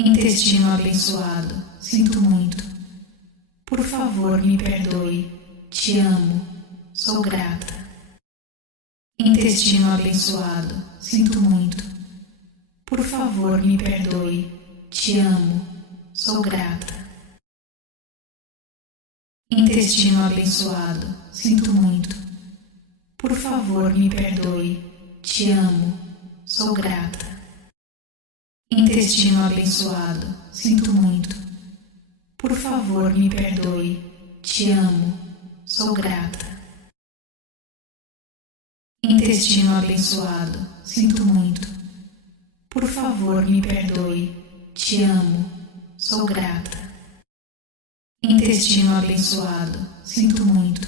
Intestino abençoado, sinto muito. Por favor, me perdoe. Te amo. Sou grata. Intestino abençoado, sinto muito. Por favor, me perdoe. Te amo. Sou grata. Intestino abençoado, sinto muito. Por favor, me perdoe. Te amo. Sou grata. Intestino abençoado, sinto muito. Por favor, me perdoe. Te amo. Sou grata. Intestino abençoado, sinto muito. Por favor, me perdoe. Te amo. Sou grata. Intestino abençoado, sinto muito.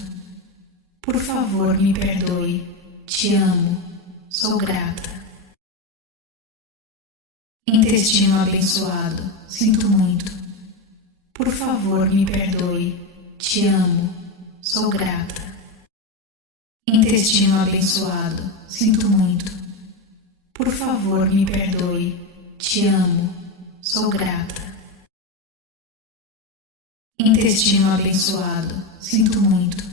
Por favor, me perdoe. Te amo. Sou grata. Intestino abençoado, sinto muito. Por favor, me perdoe. Te amo. Sou grata. Intestino abençoado, sinto muito. Por favor, me perdoe. Te amo. Sou grata. Intestino abençoado, sinto muito.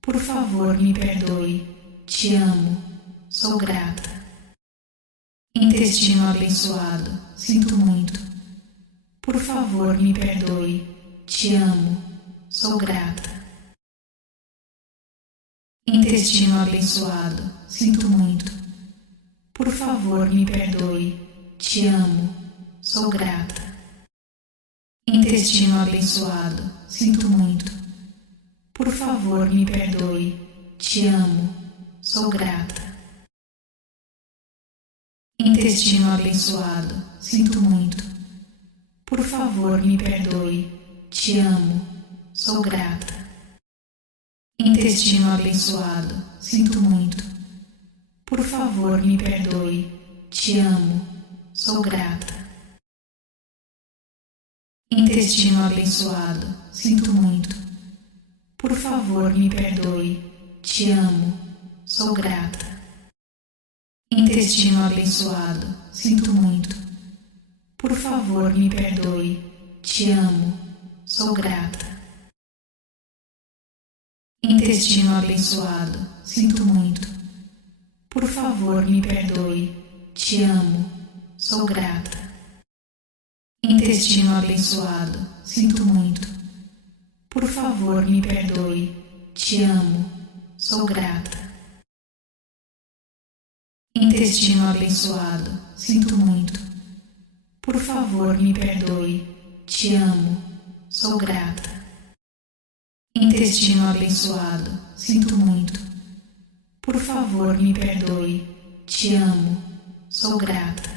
Por favor, me perdoe. Te amo. Sou grata. Intestino abençoado, sinto muito. Por favor, me perdoe. Te amo. Sou grata. Intestino abençoado, sinto muito. Por favor, me perdoe. Te amo. Sou grata. Intestino abençoado, sinto muito. Por favor, me perdoe. Te amo. Sou grata. Intestino abençoado, sinto muito. Por favor, me perdoe. Te amo. Sou grata. Intestino abençoado, sinto muito. Por favor, me perdoe. Te amo. Sou grata. Intestino abençoado, sinto muito. Por favor, me perdoe. Te amo. Sou grata. Intestino abençoado, sinto muito. Por favor, me perdoe. Te amo. Sou grata. Intestino abençoado, sinto muito. Por favor, me perdoe. Te amo. Sou grata. Intestino abençoado, sinto muito. Por favor, me perdoe. Te amo. Sou grata. Intestino abençoado, sinto muito. Por favor, me perdoe. Te amo. Sou grata. Intestino abençoado, sinto muito. Por favor, me perdoe. Te amo. Sou grata.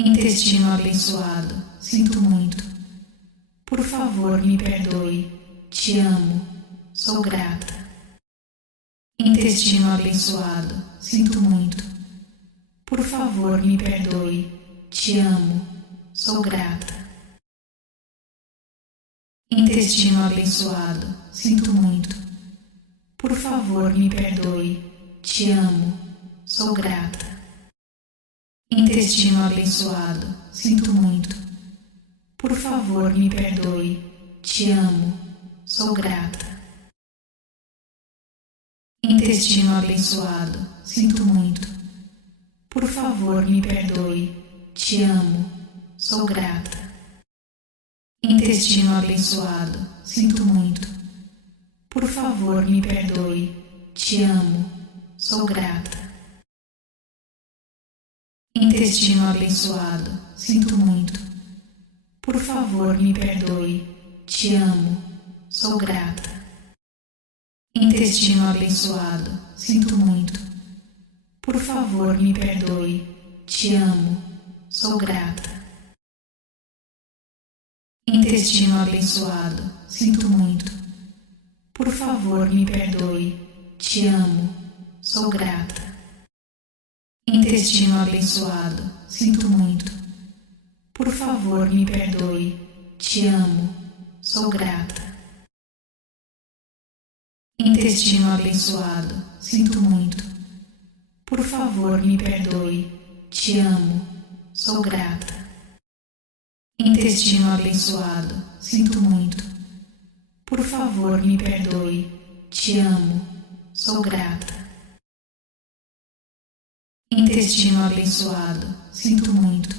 Intestino abençoado, sinto muito. Por favor, me perdoe. Te amo. Sou grata. Intestino abençoado, sinto muito. Por favor, me perdoe. Te amo. Sou grata. Intestino abençoado, sinto muito. Por favor, me perdoe. Te amo. Sou grata. Intestino abençoado, sinto muito. Por favor, me perdoe. Te amo. Sou grata. Intestino abençoado, sinto muito. Por favor, me perdoe. Te amo. Sou grata. Intestino abençoado, sinto muito. Por favor, me perdoe. Te amo. Sou grata. Intestino abençoado, sinto muito. Por favor, me perdoe. Te amo. Sou grata. Intestino abençoado, sinto muito. Por favor, me perdoe. Te amo. Sou grata. Intestino abençoado, sinto muito. Por favor, me perdoe. Te amo. Sou grata. Intestino abençoado, sinto muito. Por favor, me perdoe. Te amo. Sou grata. Intestino abençoado, sinto muito. Por favor, me perdoe. Te amo. sou grata. Intestino abençoado, sinto muito. Por favor, me perdoe. Te amo, sou grata. Intestino abençoado, sinto muito.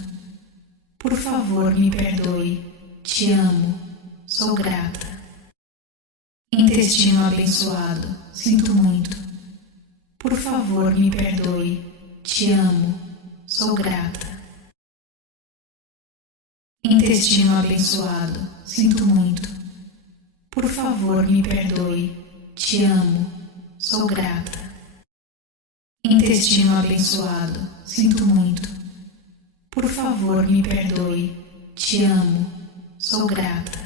Por favor, me perdoe. Te amo, sou grata. Intestino abençoado, sinto muito. Por favor, me perdoe. Te amo, sou grata. Intestino abençoado, sinto muito. Por favor, me perdoe. Te amo, sou grata. Intestino abençoado, sinto muito. Por favor, me perdoe. Te amo, sou grata.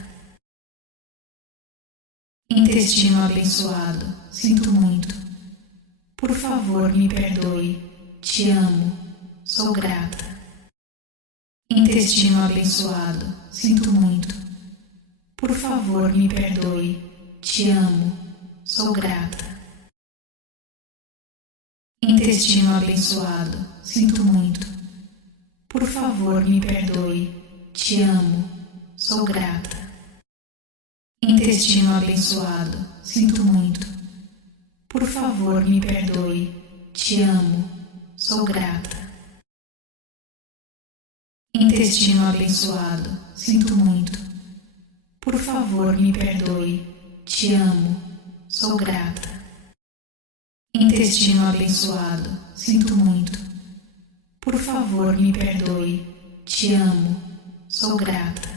Intestino abençoado, sinto muito. Por favor, me perdoe. Te amo, sou grata. Intestino abençoado, sinto muito. Por favor, me perdoe. Te amo, sou grata. Intestino abençoado, sinto muito. Por favor, me perdoe. Te amo, sou grata. Intestino abençoado, sinto muito. Por favor, me perdoe. Te amo, sou grata. Intestino abençoado, sinto muito. Por favor, me perdoe. Te amo, sou grata. Intestino abençoado, sinto muito. Por favor, me perdoe. Te amo, sou grata.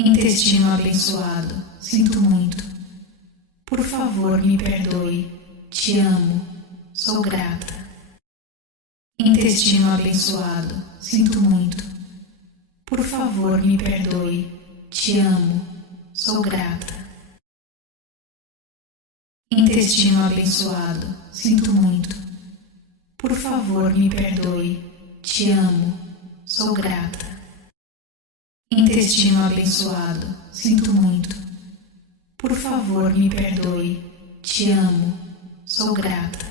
Intestino abençoado, sinto muito. Por favor, me perdoe. Te amo, sou grata. Intestino abençoado, sinto muito. Por favor, me perdoe. Te amo, sou grata. Intestino abençoado, sinto muito. Por favor, me perdoe. Te amo, sou grata. Intestino abençoado, sinto muito. Por favor, me perdoe. Te amo, sou grata.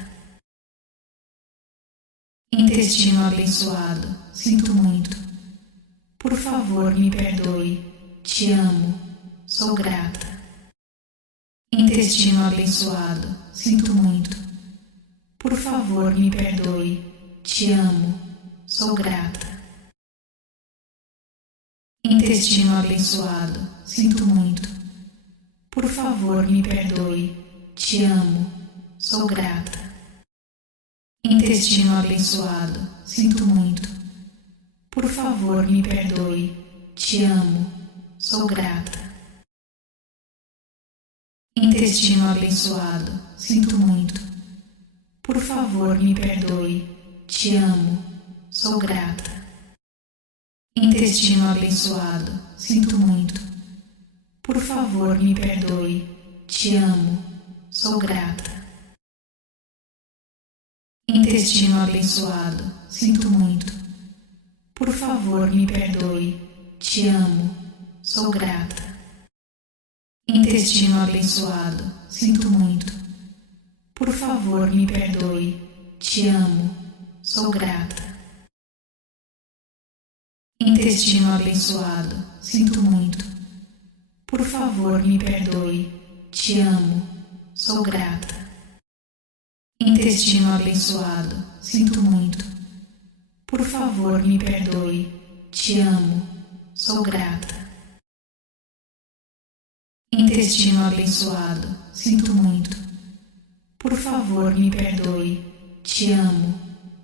Intestino abençoado, sinto muito. Por favor, me perdoe. Te amo, sou grata. Intestino abençoado, sinto muito. Por favor, me perdoe. Te amo, sou grata. Intestino abençoado, sinto muito. Por favor, me perdoe. Te amo, sou grata. Intestino abençoado, sinto muito. Por favor, me perdoe. Te amo, sou grata. Intestino abençoado, sinto muito. Por favor, me perdoe. Te amo, sou grata. Intestino abençoado, sinto muito. Por favor, me perdoe. Te amo, sou grata. Intestino abençoado, sinto muito. Por favor, me perdoe. Te amo, sou grata. Intestino abençoado, sinto muito. Por favor, me perdoe. Te amo, sou grata. Intestino abençoado, sinto muito. Por favor, me perdoe. Te amo, sou grata. Intestino abençoado, sinto muito. Por favor, me perdoe. Te amo, sou grata. Intestino abençoado, sinto muito. Por favor, me perdoe. Te amo,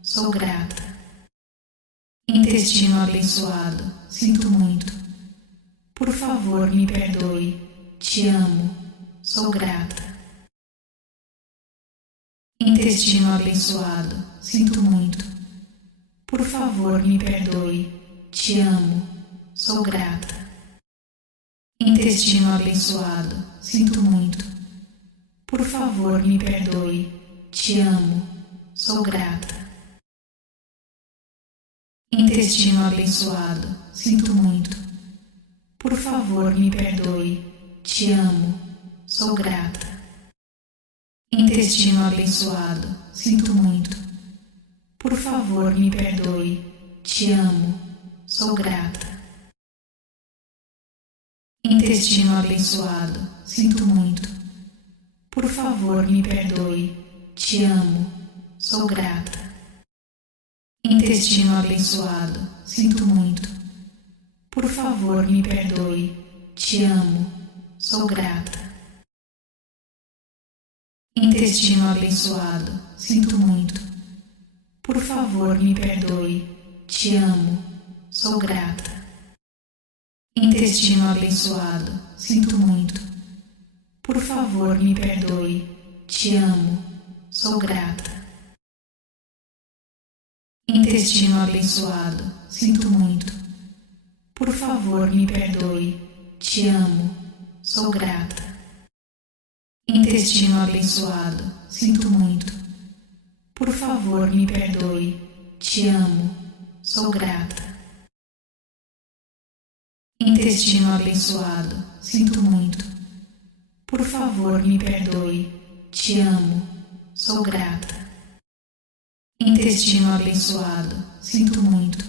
sou grata. Intestino abençoado, sinto muito. Por favor, me perdoe. Te amo, sou grata. Intestino abençoado, sinto muito. Por favor, me perdoe. Te amo, sou grata. Intestino abençoado, sinto muito. Por favor, me perdoe. Te amo, sou grata. Intestino abençoado, sinto muito. Por favor, me perdoe. Te amo, sou grata. Intestino abençoado, sinto muito. Por favor, me perdoe. Te amo. Sou grata. Intestino abençoado. Sinto muito. Por favor, me perdoe. Te amo. Sou grata. Intestino abençoado. Sinto muito. Por favor, me perdoe. Te amo. Sou grata. Intestino abençoado. Sinto muito. Por favor, me perdoe. Te amo. Sou grata. Intestino abençoado. Sinto muito. Por favor, me perdoe. Te amo. Sou grata. Intestino abençoado. Sinto muito. Por favor, me perdoe. Te amo. Sou grata. Intestino abençoado. Sinto muito. Por favor, me perdoe. Te amo. Sou grata. Intestino abençoado. Sinto muito. Por favor, me perdoe. Te amo. Sou grata. Intestino abençoado. Sinto muito.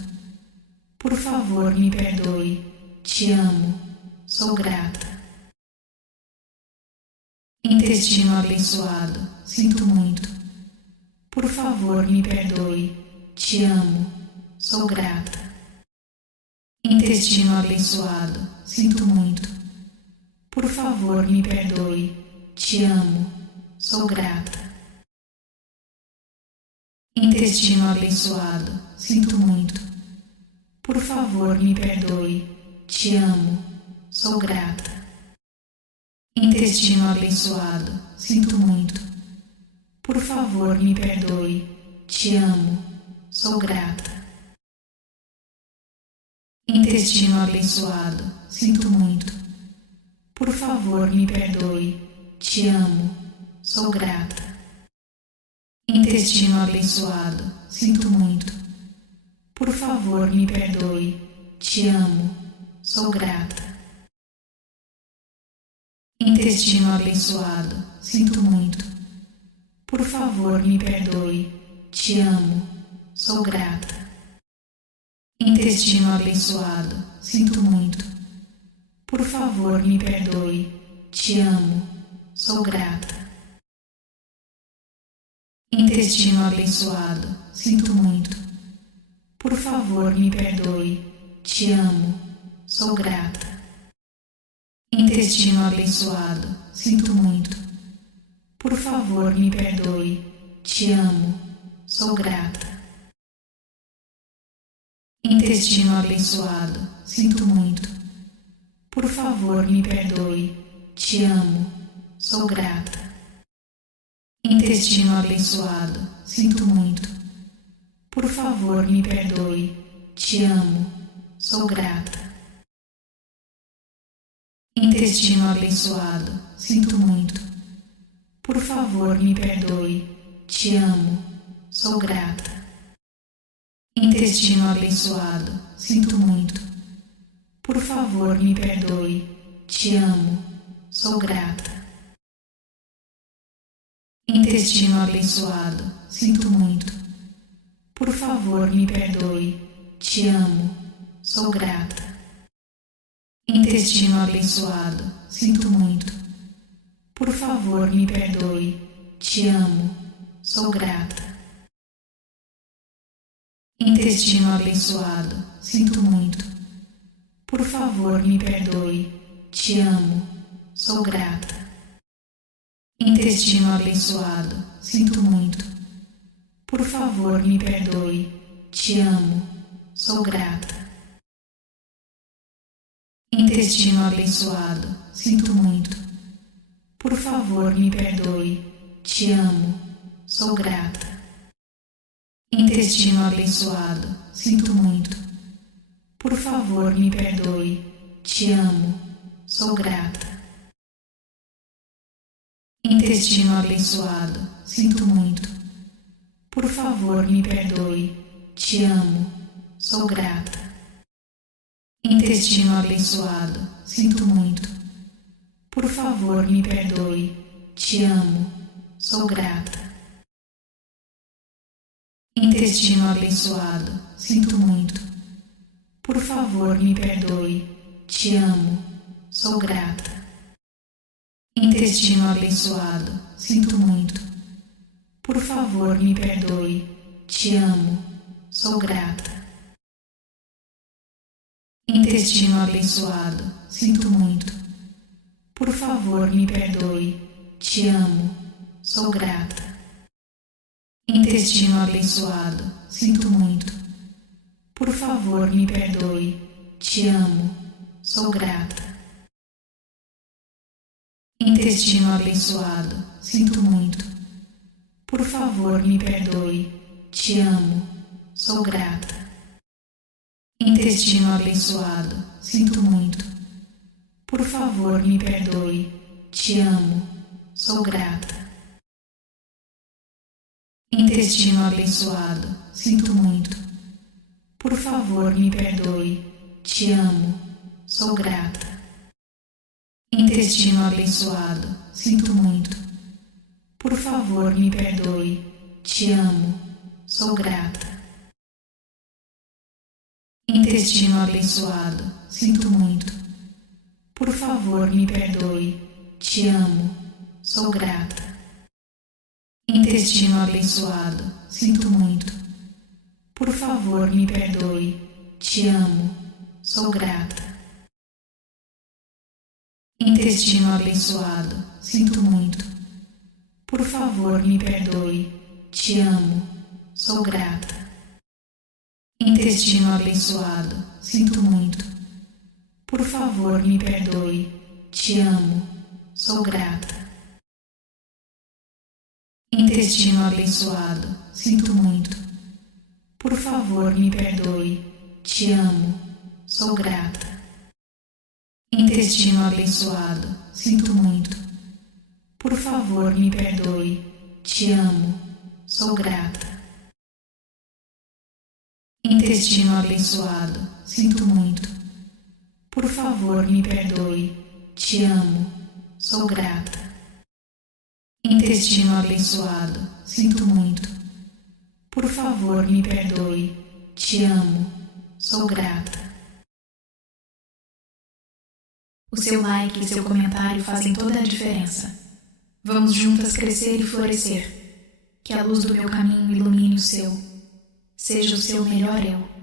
Por favor, me perdoe. Te amo. Sou grata. Intestino abençoado. Sinto muito. Por favor, me perdoe. Te amo. Sou grata. Intestino abençoado. Sinto muito. Por favor, me perdoe. Te amo. Sou grata. Intestino abençoado. Sinto muito. Por favor, me perdoe. Te amo. Sou grata. Intestino abençoado. Sinto muito. Por favor, me perdoe. Te amo. Sou grata. Intestino abençoado. Sinto muito. Por favor, me perdoe. Te amo. Sou grata. Intestino abençoado. Sinto muito. Por favor, me perdoe. Te amo. Sou grata. Intestino abençoado. Sinto muito. Por favor, me perdoe. Te amo. Sou grata. Intestino abençoado. Sinto muito. Por favor, me perdoe. Te amo. Sou grata. Intestino abençoado. Sinto muito. Por favor, me perdoe. Te amo. Sou grata. Intestino abençoado. Sinto muito. Por favor, me perdoe. Te amo. Sou grata. Intestino abençoado. Sinto muito. Por favor, me perdoe. Te amo. Sou grata. Intestino abençoado. Sinto muito. Por favor, me perdoe. Te amo. Sou grata. Intestino abençoado. Sinto muito. Por favor, me perdoe. Te amo. Sou grata. Intestino abençoado. Sinto muito. Por favor, me perdoe. Te amo. Sou grata. Intestino abençoado. Sinto muito. Por favor, me perdoe. Te amo. Sou grata. Intestino abençoado. Sinto muito. Por favor, me perdoe. Te amo. Sou grata. Intestino abençoado. Sinto muito. Por favor, me perdoe. Te amo. Sou grata. Intestino abençoado. Sinto muito. Por favor, me perdoe. Te amo. Sou grata. Intestino abençoado. Sinto muito. Por favor, me perdoe. Te amo. Sou grata. Intestino abençoado. Sinto muito. Por favor, me perdoe. Te amo. Sou grata. Intestino abençoado. Sinto muito. Por favor, me perdoe. Te amo. Sou grata. Intestino abençoado. Sinto muito. Por favor, me perdoe. Te amo. Sou grata. Intestino abençoado, sinto muito. Por favor, me perdoe. Te amo. Sou grata. Intestino abençoado, sinto muito. Por favor, me perdoe. Te amo. Sou grata. Intestino abençoado, sinto muito. Por favor, me perdoe. Te amo. Sou grata. Intestino abençoado, sinto muito. Por favor, me perdoe. Te amo. Sou grata. Intestino abençoado, sinto muito. Por favor, me perdoe. Te amo. Sou grata. Intestino abençoado, sinto muito. Por favor, me perdoe. Te amo. Sou grata. Intestino abençoado, sinto muito. Por favor, me perdoe. Te amo. Sou grata. Intestino abençoado, sinto muito. Por favor, me perdoe. Te amo. Sou grata. Intestino abençoado, sinto muito. Por favor, me perdoe. Te amo. Sou grata. Intestino abençoado, sinto muito. Por favor, me perdoe. Te amo. Sou grata. Intestino abençoado, sinto muito. Por favor, me perdoe. Te amo. Sou grata. Intestino abençoado, sinto muito. Por favor, me perdoe. Te amo. Sou grata. Intestino abençoado, sinto muito. Por favor, me perdoe. Te amo. Sou grata. Intestino abençoado, sinto muito. Por favor, me perdoe. Te amo. Sou grata. Intestino abençoado, sinto muito. Por favor, me perdoe. Te amo. Sou grata. Intestino abençoado, sinto muito. Por favor, me perdoe. Te amo. Sou grata. O seu like e seu comentário fazem toda a diferença. Vamos juntas crescer e florescer. Que a luz do meu caminho ilumine o seu. Seja o seu melhor eu.